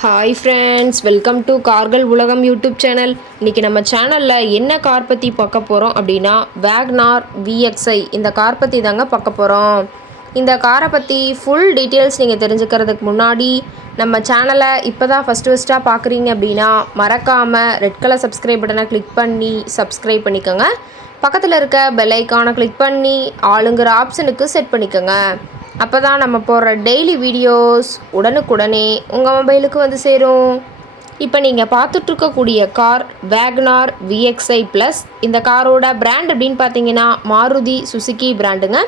Hi friends, welcome to கார்கள் உலகம் YouTube channel. இன்றைக்கி நம்ம சேனலில் என்ன கார் பற்றி பார்க்க போகிறோம் அப்படின்னா வேகனார் VXi இந்த கார் பற்றி தாங்க பார்க்க போகிறோம். இந்த காரை பற்றி ஃபுல் டீட்டெயில்ஸ் நீங்கள் தெரிஞ்சுக்கிறதுக்கு முன்னாடி நம்ம சேனலை இப்போ தான் ஃபஸ்ட்டாக பார்க்குறீங்க அப்படின்னா மறக்காமல் ரெட் கலர் சப்ஸ்கிரைப் பட்டனை கிளிக் பண்ணி சப்ஸ்கிரைப் பண்ணிக்கோங்க. பக்கத்தில் இருக்க பெல் ஐக்கானை கிளிக் பண்ணி ஆளுங்கிற ஆப்ஷனுக்கு செட் பண்ணிக்கோங்க. அப்போ தான் நம்ம போடுற டெய்லி வீடியோஸ் உடனுக்குடனே உங்கள் மொபைலுக்கு வந்து சேரும். இப்போ நீங்கள் பார்த்துட்ருக்கக்கூடிய கார் வேகனார் VXi ப்ளஸ். இந்த காரோட பிராண்ட் அப்படின்னு பார்த்தீங்கன்னா மாருதி சுசுகி பிராண்டுங்க.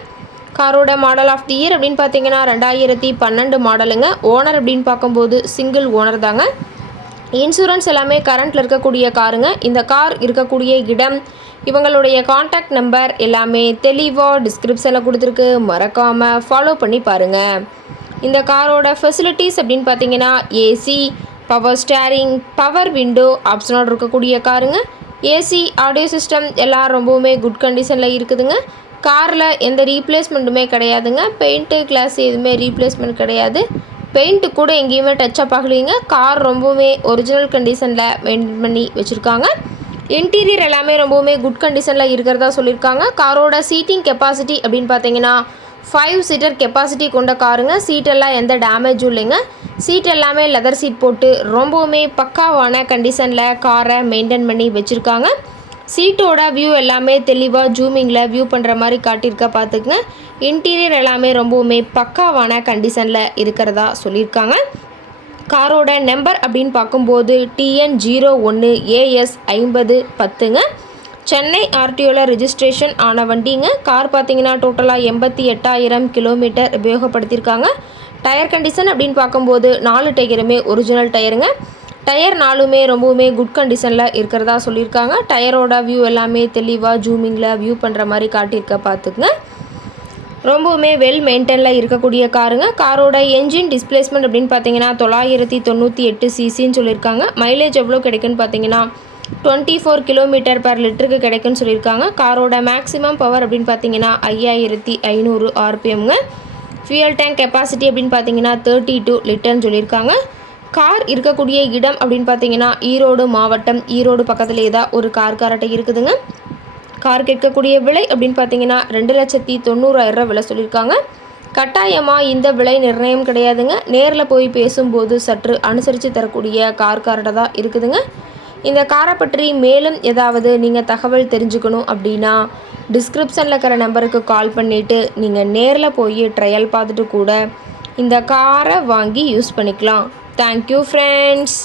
காரோட மாடல் ஆஃப் தி இயர் அப்படின்னு பார்த்தீங்கன்னா 2012 மாடலுங்க. ஓனர் அப்படின்னு பார்க்கும்போது சிங்கிள் ஓனர் தாங்க. இன்சூரன்ஸ் எல்லாமே கரண்ட்டில் இருக்கக்கூடிய காருங்க. இந்த கார் இருக்கக்கூடிய இடம், இவங்களுடைய காண்டாக்ட் நம்பர் எல்லாமே தெளிவாக டிஸ்கிரிப்ஷனில் கொடுத்துருக்கு. மறக்காமல் ஃபாலோ பண்ணி பாருங்கள். இந்த காரோட ஃபெசிலிட்டிஸ் அப்படின்னு பார்த்தீங்கன்னா AC, power steering, power window ஆப்ஷனோடு இருக்கக்கூடிய காருங்க. ஏசி, ஆடியோ சிஸ்டம் எல்லாம் ரொம்பவுமே குட் கண்டிஷனில் இருக்குதுங்க. காரில் எந்த ரீப்ளேஸ்மெண்ட்டுமே கிடையாதுங்க. பெயிண்ட்டு கிளாஸ் எதுவுமே ரீப்ளேஸ்மெண்ட் கிடையாது. பெயிண்ட்டு கூட எங்கேயுமே டச்சப் ஆகலைங்க. கார் ரொம்பவுமே ஒரிஜினல் கண்டிஷனில் மெயின்டைன் பண்ணி வச்சுருக்காங்க. இன்டீரியர் எல்லாமே ரொம்பவுமே குட் கண்டிஷனில் இருக்கிறதா சொல்லியிருக்காங்க. காரோட சீட்டிங் கெப்பாசிட்டி அப்படின்னு பார்த்தீங்கன்னா 5 சீட்டர் கெப்பாசிட்டி கொண்ட காருங்க. சீட்டெல்லாம் எந்த டேமேஜும் இல்லைங்க. சீட் எல்லாமே லெதர் சீட் போட்டு ரொம்பவுமே பக்காவான கண்டிஷனில் காரை மெயின்டைன் பண்ணி வச்சுருக்காங்க. சீட்டோட வியூ எல்லாமே தெளிவாக ஜூமிங்கில் வியூ பண்ணுற மாதிரி காட்டியிருக்க பார்த்துக்குங்க. இன்டீரியர் எல்லாமே ரொம்பவுமே பக்காவான கண்டிஷனில் இருக்கிறதா சொல்லியிருக்காங்க. காரோட நம்பர் அப்படின்னு பார்க்கும்போது TN01AS 5010ங்க. சென்னை RTOவில் ரிஜிஸ்ட்ரேஷன் ஆன வண்டிங்க. கார் பார்த்தீங்கன்னா டோட்டலாக 88,000 கிலோமீட்டர் உபயோகப்படுத்தியிருக்காங்க. டயர் கண்டிஷன் அப்படின்னு பார்க்கும்போது 4 டயருமே ஒரிஜினல் டயருங்க. டயர் 4மே ரொம்பவுமே குட் கண்டிஷனில் இருக்கிறதா சொல்லியிருக்காங்க. டயரோட வியூ எல்லாமே தெளிவாக ஜூமிங்கில் வியூ பண்ணுற மாதிரி காட்டியிருக்க பார்த்துக்குங்க. ரொம்பவுமே வெல் மெயின்டைனில் இருக்கக்கூடிய காருங்க. காரோட என்ஜின் டிஸ்பிளேஸ்மெண்ட் அப்படின்னு பார்த்தீங்கன்னா 998 cc சொல்லியிருக்காங்க. மைலேஜ் எவ்வளோ கிடைக்குன்னு பார்த்தீங்கன்னா 24 கிலோமீட்டர் பர் லிட்டருக்கு கிடைக்குன்னு சொல்லியிருக்காங்க. காரோட மேக்ஸிமம் பவர் அப்படின்னு பார்த்தீங்கன்னா 5500 RPMங்க. ஃபியூயல் டேங்க் கெப்பாசிட்டி அப்படின்னு பார்த்தீங்கன்னா 32 லிட்டர்னு சொல்லியிருக்காங்க. கார் இருக்கக்கூடிய இடம் அப்படின்னு பார்த்தீங்கன்னா ஈரோடு மாவட்டம். ஈரோடு பக்கத்துலேயே தான் ஒரு கார் காரட்டை இருக்குதுங்க. கார் கேட்கக்கூடிய விலை அப்படின்னு பார்த்தீங்கன்னா 2,90,000 விலை சொல்லியிருக்காங்க. கட்டாயமாக இந்த விலை நிர்ணயம் கிடையாதுங்க. நேரில் போய் பேசும்போது சற்று அனுசரித்து தரக்கூடிய கார் காரட்டை தான் இருக்குதுங்க. இந்த காரை பற்றி மேலும் ஏதாவது நீங்கள் தகவல் தெரிஞ்சுக்கணும் அப்படின்னா டிஸ்கிரிப்ஷனில் இருக்கிற நம்பருக்கு கால் பண்ணிவிட்டு நீங்கள் நேரில் போய் ட்ரையல் பார்த்துட்டு கூட இந்த காரை வாங்கி யூஸ் பண்ணிக்கலாம். Thank you friends.